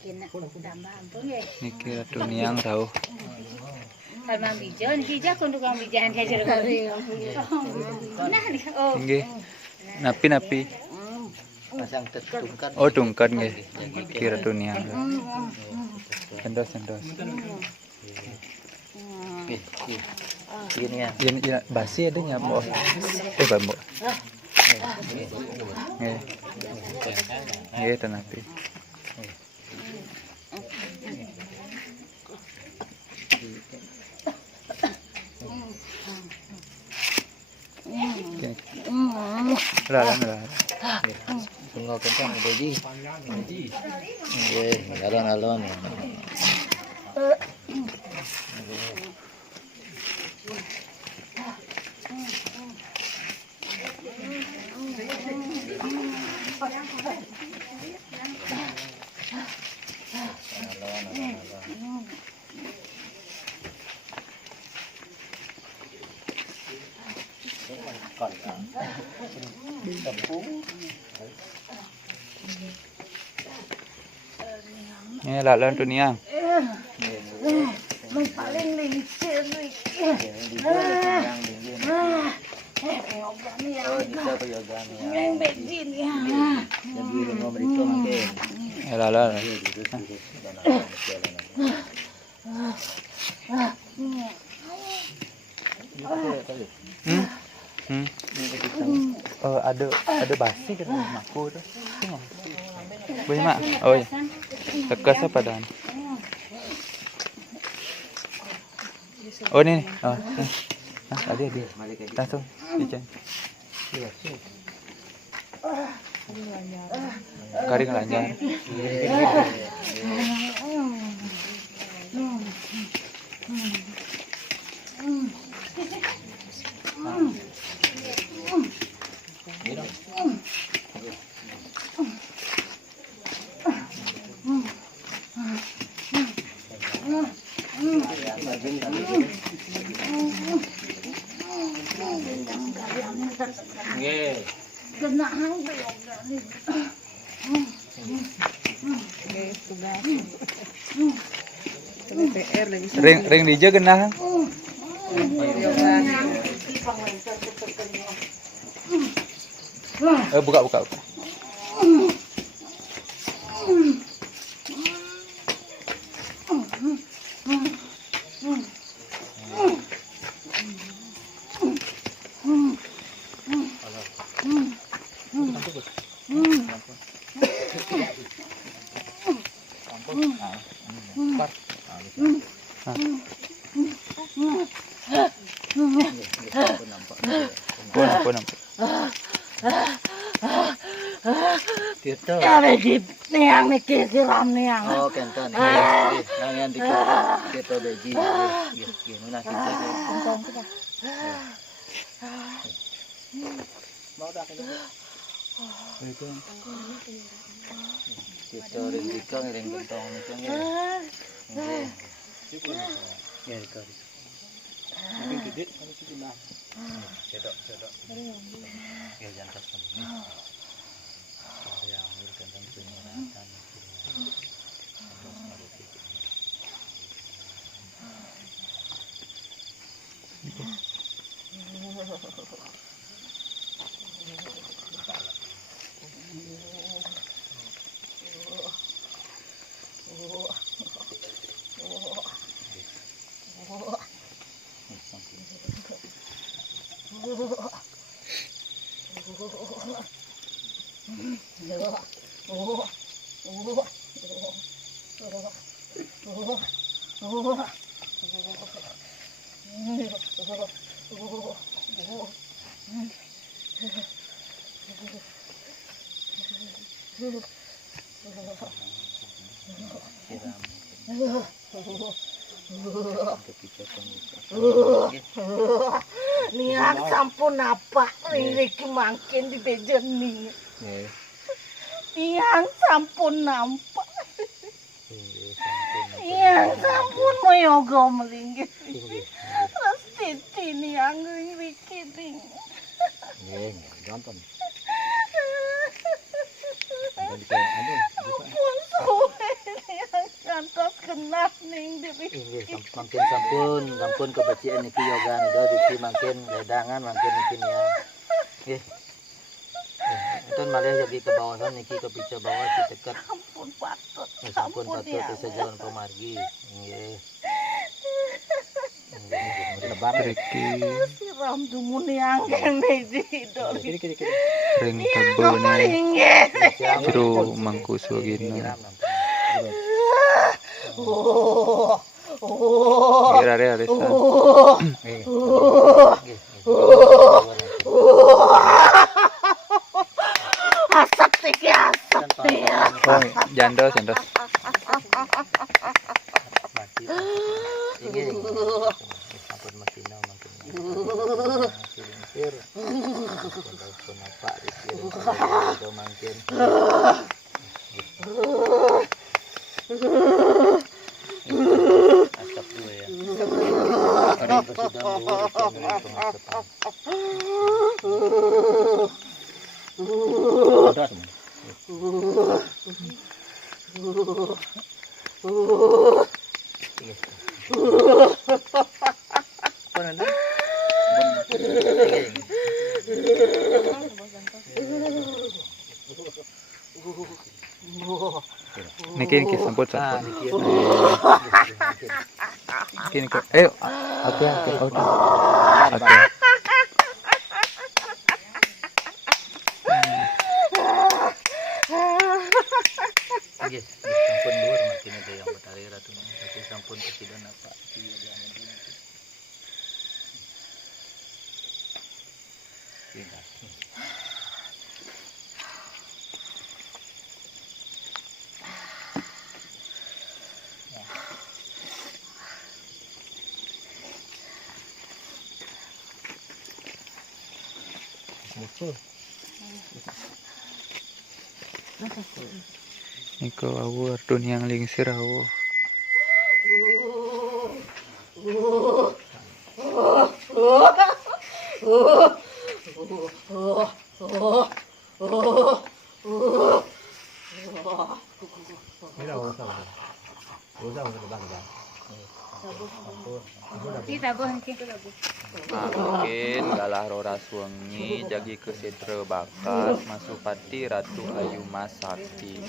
Niki ratu niang tahu. Kalau bijak, bijak kon tukang bijakan kayak jeruk. Nah, oh. Nggih. Napi. Pasang tungkat. Oh, tungkat nggih. Niki ratu niang. Sendos. Ini ya. Ya, basi ada nyamuk. Bambu. Nggih, tenapi. Lah. Tunggu kentang Beji. Nggih, alon-alon. Ini lalan tu niang. Paling licin nih. Yang bensin ya. Lalan. Ada basi kan maku tu. Boleh mak? Oh ya. Tekas apa dan? Oh ni. Oh. Ada. Langsung. Ikan. Garing lancar. Nggih. Kena hang belok ni. Ring dija genah. Buka. Pun. Gitu. Ada di niang ni siram niang. Oh, kentang. Nangan gitu Beji. Nggih, nuna kita. Mau dah kena. Kita ring kentang itu nggih. Ya, itu. Mungkin gede kalau itu nah. Cedok. Ya jantas ini. Ya, kentang penyeratan. Niang sampun apa iki mangkin di bejeni. Niang sampun nampak. Niang sampun moyoga mlinggih. Terus titi niang iki ning. Nggih, gampang. Ampun suwe. Makin sampun kebacian niki yoga nih iki makin ledangan makin niki ya. Nggih. Itu malah jadi ke bawah sana niki ke pica bawah si dekat. Ampun patut. Sampun patut sejalan pemargi. Nggih. Lebar Triki Siram dumun yang kene didol. ring tebone jero mangkusu gini. Kira-kira Resa. Asap tiki asap tiki. Oh, jandos. Mati. Ini sampun makina makin. Kirim-kir. Kenapa dikirim makin. Asap dulu ya. Ada presiden dulu pengasapan. Ada semua. Niki samput. Niki. Ayo. Oke. Nggih, sampun dhuwur makin ada yang betari ratu. Tapi sampun presiden apa? Iya jangan dulu. Tidak. Muncul. Niko awur dunia lingsir awur. Makin galah roras wengi jagi kesidre bakat masupati Ratu Ayu Masakti.